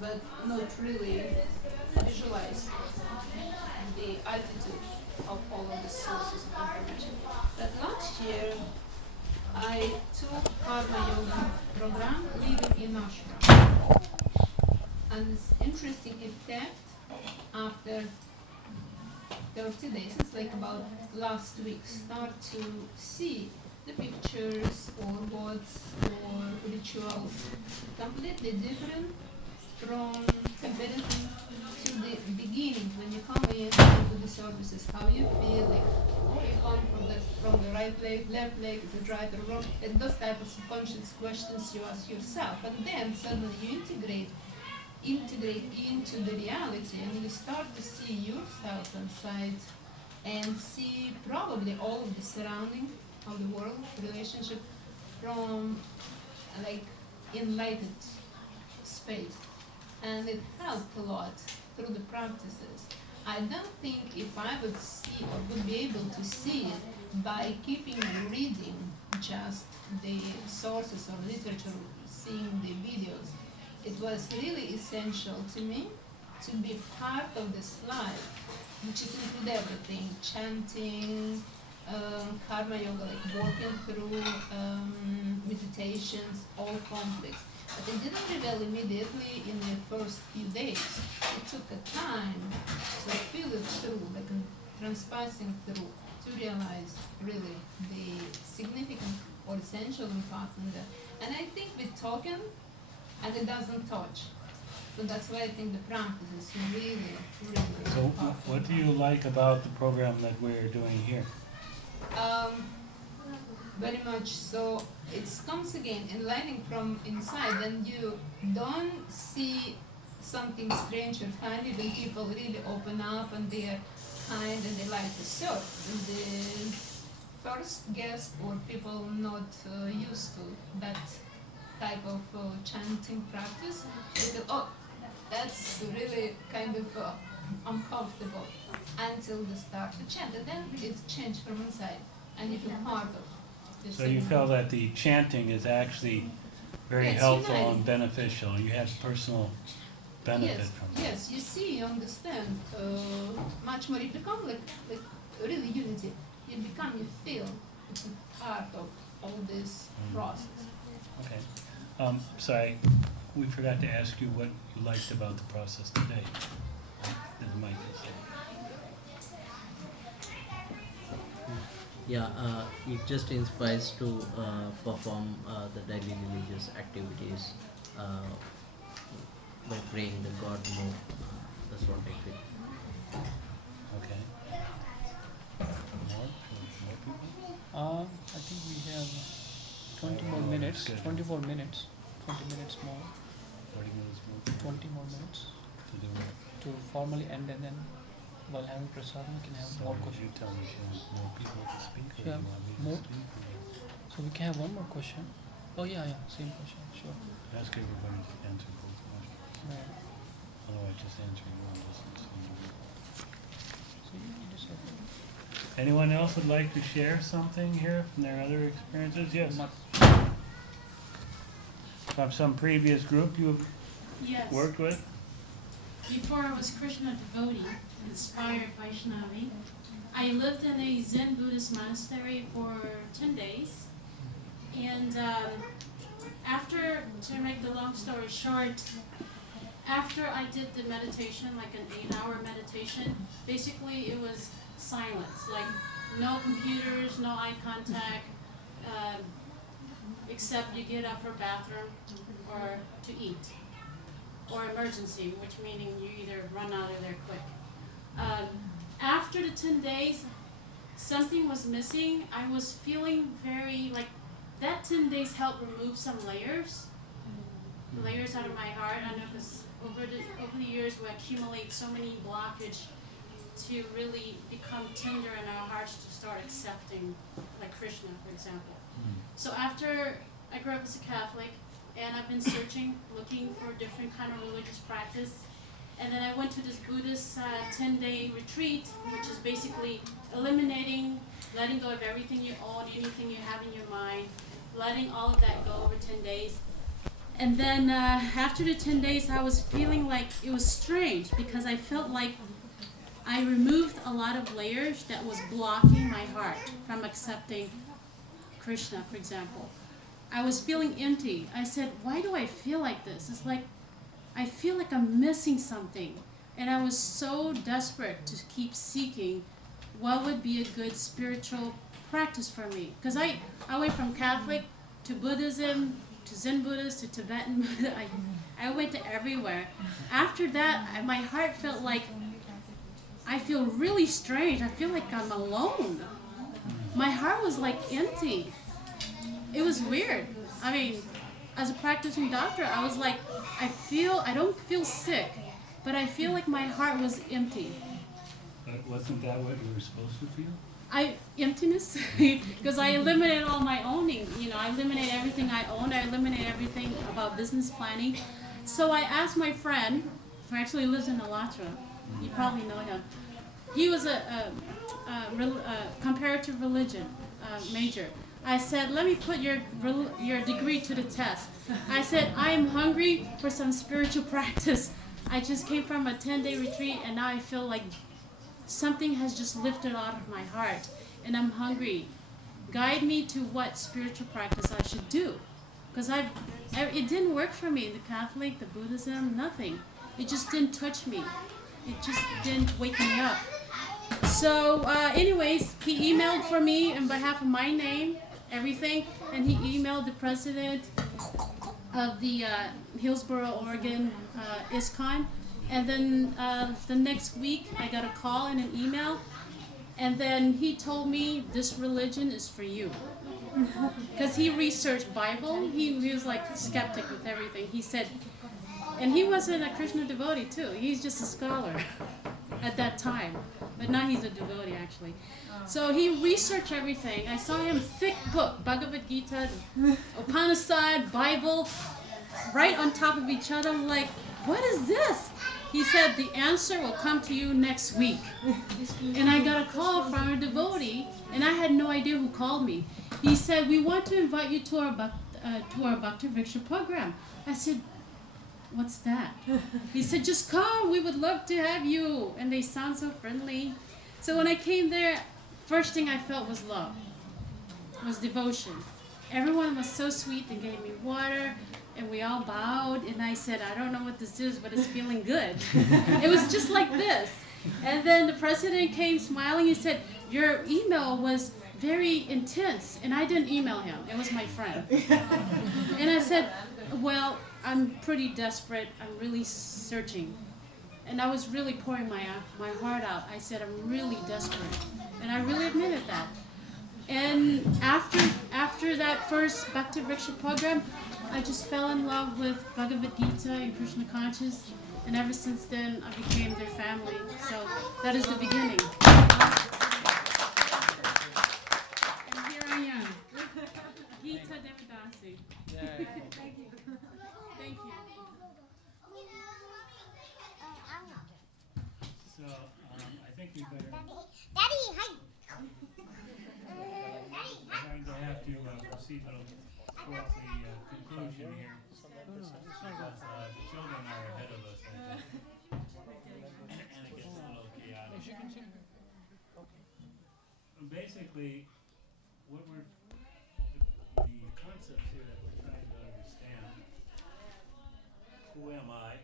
but not really visualize the altitude of all of the sources of information. But last year, I took Karma Yoga program living in ashram. And it's interesting effect after 30 days, it's like about last week, start to see the pictures or gods or rituals completely different from comparing to the beginning when you come in to the services, how you feel, like you come from the right leg, left leg, is it right or wrong, and those type of subconscious questions you ask yourself, and then suddenly you integrate into the reality, and you start to see yourself inside and see probably all of the surrounding of the world relationship from like enlightened space, and it helped a lot through the practices. I don't think if I would see or would be able to see it by keeping reading just the sources or literature, seeing the videos. It was really essential to me to be part of this life, which is include everything, chanting, karma yoga, like walking through meditations, all complex. But it didn't reveal immediately in the first few days. It took a time to feel it through, like transpassing through, to realize really the significant or essential impact in that. And I think with talking, and it doesn't touch. So that's why I think the practice is really, really So powerful. what do you like about the program that we're doing here? Very much so. It comes again enlightening from inside, and you don't see something strange or funny when people really open up and they are kind and they like to serve. And the first guest or people not used to that type of chanting practice, they go, oh, that's really kind of uncomfortable, until they start to chant, and then it's changed from inside, and you feel part of this. So you feel that the chanting is actually very helpful and beneficial. You have personal benefit from it. Yes, you see, you understand much more. You become like really unity. You feel it's a part of all this process. Okay. Sorry, we forgot to ask you what you liked about the process today. The mic is Yeah, it just inspires to perform the daily religious activities by praying the God more. That's what I feel. okay. More people? I think we have 20 more minutes, good. 24 minutes, 20 minutes more, 40 minutes more 20 more minutes to do it. to formally end, and then while having prasadam we can have So more would questions. you tell me if you want more people to speak, or Yeah, you want me to more. speak? So we can have one more question. Oh yeah, same question, sure. Ask everybody to answer both questions. Right. Otherwise, just answering one doesn't seem. So you just have Anyone else would like to share something here from their other experiences? Yes. From some previous group you've Yes. worked with? Before I was Krishna devotee, inspired by Vaishnavi, I lived in a Zen Buddhist monastery for 10 days. And after, to make the long story short, after I did the meditation, like an 8-hour meditation, basically it was silence, like no computers, no eye contact, except you get up for bathroom or to eat, or emergency, which meaning you either run out of there quick. After the 10 days, something was missing. I was feeling very, like, that 10 days helped remove some layers out of my heart. I know, because over the years we accumulate so many blockage to really become tender in our hearts to start accepting, like Krishna, for example. So after I grew up as a Catholic, and I've been searching, looking for different kind of religious practice, and then I went to this Buddhist 10-day retreat, which is basically eliminating, letting go of everything you own, anything you have in your mind, letting all of that go over 10 days. And then after the 10 days, I was feeling like it was strange because I felt like I removed a lot of layers that was blocking my heart from accepting Krishna, for example. I was feeling empty. I said, why do I feel like this? It's like I feel like I'm missing something. And I was so desperate to keep seeking what would be a good spiritual practice for me. Because I went from Catholic to Buddhism, to Zen Buddhist, to Tibetan Buddhist. I went to everywhere. After that, my heart felt like, I feel really strange. I feel like I'm alone. My heart was like empty. It was weird. I mean, as a practicing doctor, I was like, I don't feel sick, but I feel like my heart was empty. But wasn't that what you were supposed to feel? Emptiness, because I eliminated all my owning. You know, I eliminated everything I owned. I eliminated everything about business planning. So I asked my friend, who actually lives in Alatra, you probably know him. He was a comparative religion major. I said, let me put your degree to the test. I said, I am hungry for some spiritual practice. I just came from a 10-day retreat, and now I feel like something has just lifted out of my heart, and I'm hungry. Guide me to what spiritual practice I should do. Because it didn't work for me, the Catholic, the Buddhism, nothing. It just didn't touch me. It just didn't wake me up. So anyways, he emailed for me on behalf of my name, everything, and he emailed the president of the Hillsboro, Oregon ISKCON. And then the next week, I got a call and an email, and then he told me, this religion is for you. Because he researched Bible, he was like skeptic with everything. He said, and he wasn't a Krishna devotee too, he's just a scholar at that time. But now he's a devotee actually. So he researched everything. I saw him thick book, Bhagavad Gita, Upanishad, Bible, right on top of each other. I'm like, what is this? He said, the answer will come to you next week. And I got a call from a devotee, and I had no idea who called me. He said, we want to invite you to our Bhakti Vriksha program. I said, what's that? He said, just come, we would love to have you. And they sound so friendly. So when I came there, first thing I felt was love, was devotion. Everyone was so sweet. They gave me water. And we all bowed, and I said, I don't know what this is, but it's feeling good. It was just like this. And then the president came smiling. He said, your email was very intense. And I didn't email him. It was my friend. And I said, well, I'm pretty desperate. I'm really searching. And I was really pouring my heart out. I said, I'm really desperate. And I really admitted that. And after that first Bhakti Vriksha program, I just fell in love with Bhagavad Gita and Krishna conscious, and ever since then I became their family. So that is the beginning. And here I am, Geetha Devidasi. Thank you. Thank you. So I think we better. Daddy, hi. We're going to have to proceed towards the conclusion here. Because the children are ahead of us, I think. And it gets a little chaotic. Basically, what the concepts here that we're trying to understand. Who am I?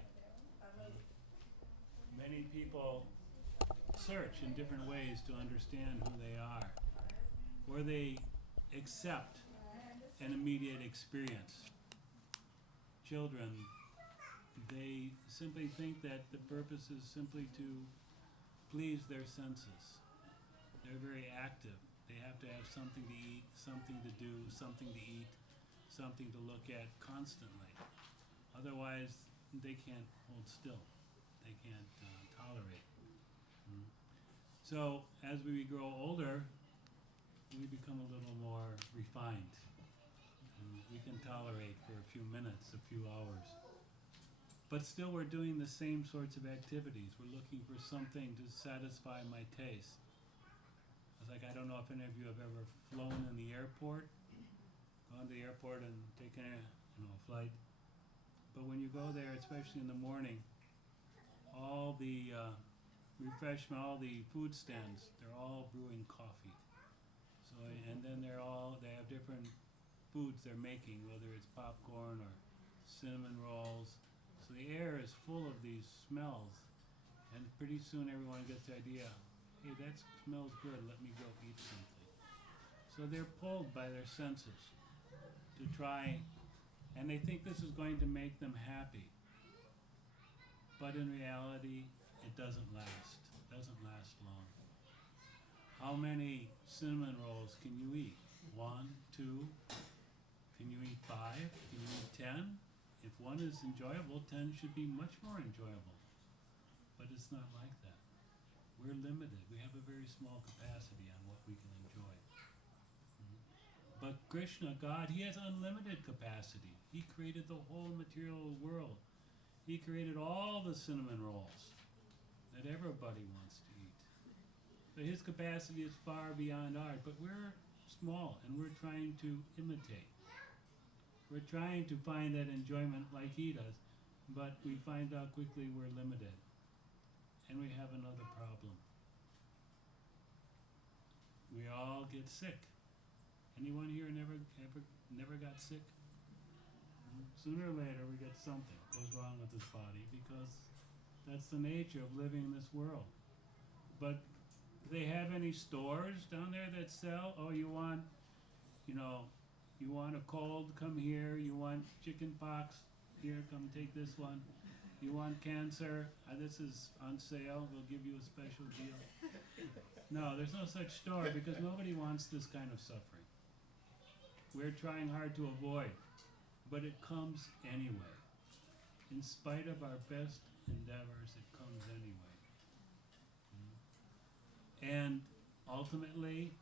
Many people search in different ways to understand who they are, or they accept an immediate experience. Children, they simply think that the purpose is simply to please their senses. They're very active. They have to have something to eat, something to do, something to eat, something to look at constantly. Otherwise, they can't hold still. They can't tolerate. So, as we grow older, we become a little more refined. We can tolerate for a few minutes, a few hours. But still we're doing the same sorts of activities. We're looking for something to satisfy my taste. It's like, I don't know if any of you have ever flown in the airport, gone to the airport and taken a flight. But when you go there, especially in the morning, all the refreshment, all the food stands, they're all brewing coffee. So, and then they have different foods they're making, whether it's popcorn or cinnamon rolls. So the air is full of these smells, and pretty soon everyone gets the idea, hey, that smells good, let me go eat something. So they're pulled by their senses to try, and they think this is going to make them happy. But in reality, it doesn't last. It doesn't last long. How many cinnamon rolls can you eat? 1, 2? Can you eat 5? Can you eat 10? If one is enjoyable, 10 should be much more enjoyable. But it's not like that. We're limited. We have a very small capacity on what we can enjoy. But Krishna, God, He has unlimited capacity. He created the whole material world. He created all the cinnamon rolls that everybody wants to eat. But His capacity is far beyond ours. But we're small, and we're trying to imitate. We're trying to find that enjoyment like He does, but we find out quickly we're limited. And we have another problem. We all get sick. Anyone here never got sick? Sooner or later we get something goes wrong with this body, because that's the nature of living in this world. But do they have any stores down there that sell, oh, you want a cold, come here. You want chicken pox, here, come take this one. You want cancer, this is on sale, we'll give you a special deal. No, there's no such store, because nobody wants this kind of suffering. We're trying hard to avoid, but it comes anyway. In spite of our best endeavors, it comes anyway. And ultimately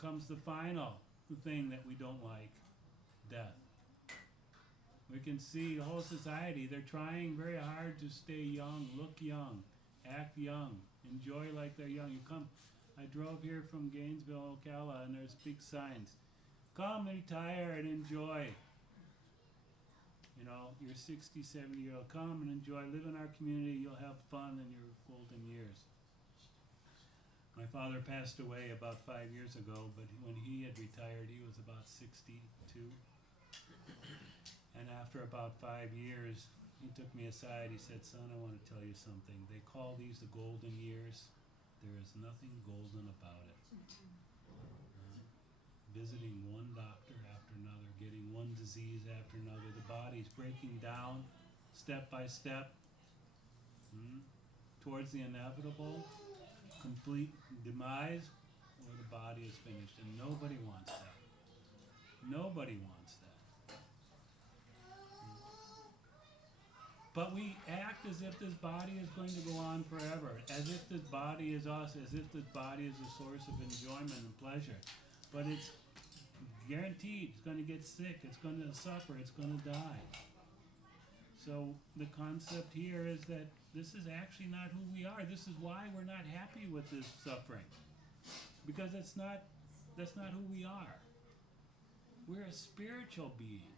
comes the final thing that we don't like, death. We can see the whole society, they're trying very hard to stay young, look young, act young, enjoy like they're young. I drove here from Gainesville, Ocala, and there's big signs. Come, retire, and enjoy. You're 60, 70-year-old. Come and enjoy. Live in our community. You'll have fun in your golden years. My father passed away about 5 years ago, but when he had retired, he was about 62. And after about 5 years, he took me aside. He said, son, I want to tell you something. They call these the golden years. There is nothing golden about it. Visiting one doctor after another, getting one disease after another. The body's breaking down step by step towards the inevitable, complete demise, where the body is finished. And nobody wants that. Nobody wants that. But we act as if this body is going to go on forever, as if this body is us, as if this body is a source of enjoyment and pleasure. But it's guaranteed it's going to get sick, it's going to suffer, it's going to die. So the concept here is that this is actually not who we are. This is why we're not happy with this suffering. Because that's not who we are. We're a spiritual being.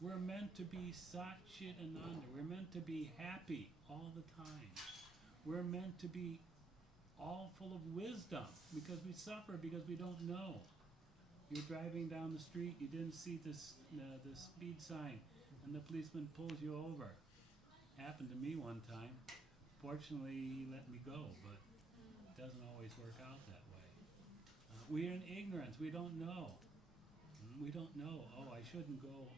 We're meant to be Sat Chit Ananda. We're meant to be happy all the time. We're meant to be all full of wisdom, because we suffer because we don't know. You're driving down the street, you didn't see the speed sign, and the policeman pulls you over. Happened to me one time. Fortunately, he let me go, but it doesn't always work out that way. We're in ignorance. We don't know. We don't know. Oh, I shouldn't go.